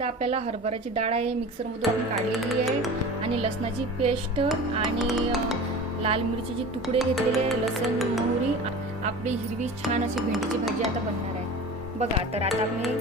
बेसिकचा आपल्याला हरभऱ्याची डाळ आहे मिक्सरमधून काढलेली आहे आणि लसणाची पेस्ट आणि लाल मिरचीचे तुकडे घेतलेले आहे, लसण मोहरी, आपली हिरवी छान अशी भेंडीची भाजी आता बनणार आहे बघा. तर आता मी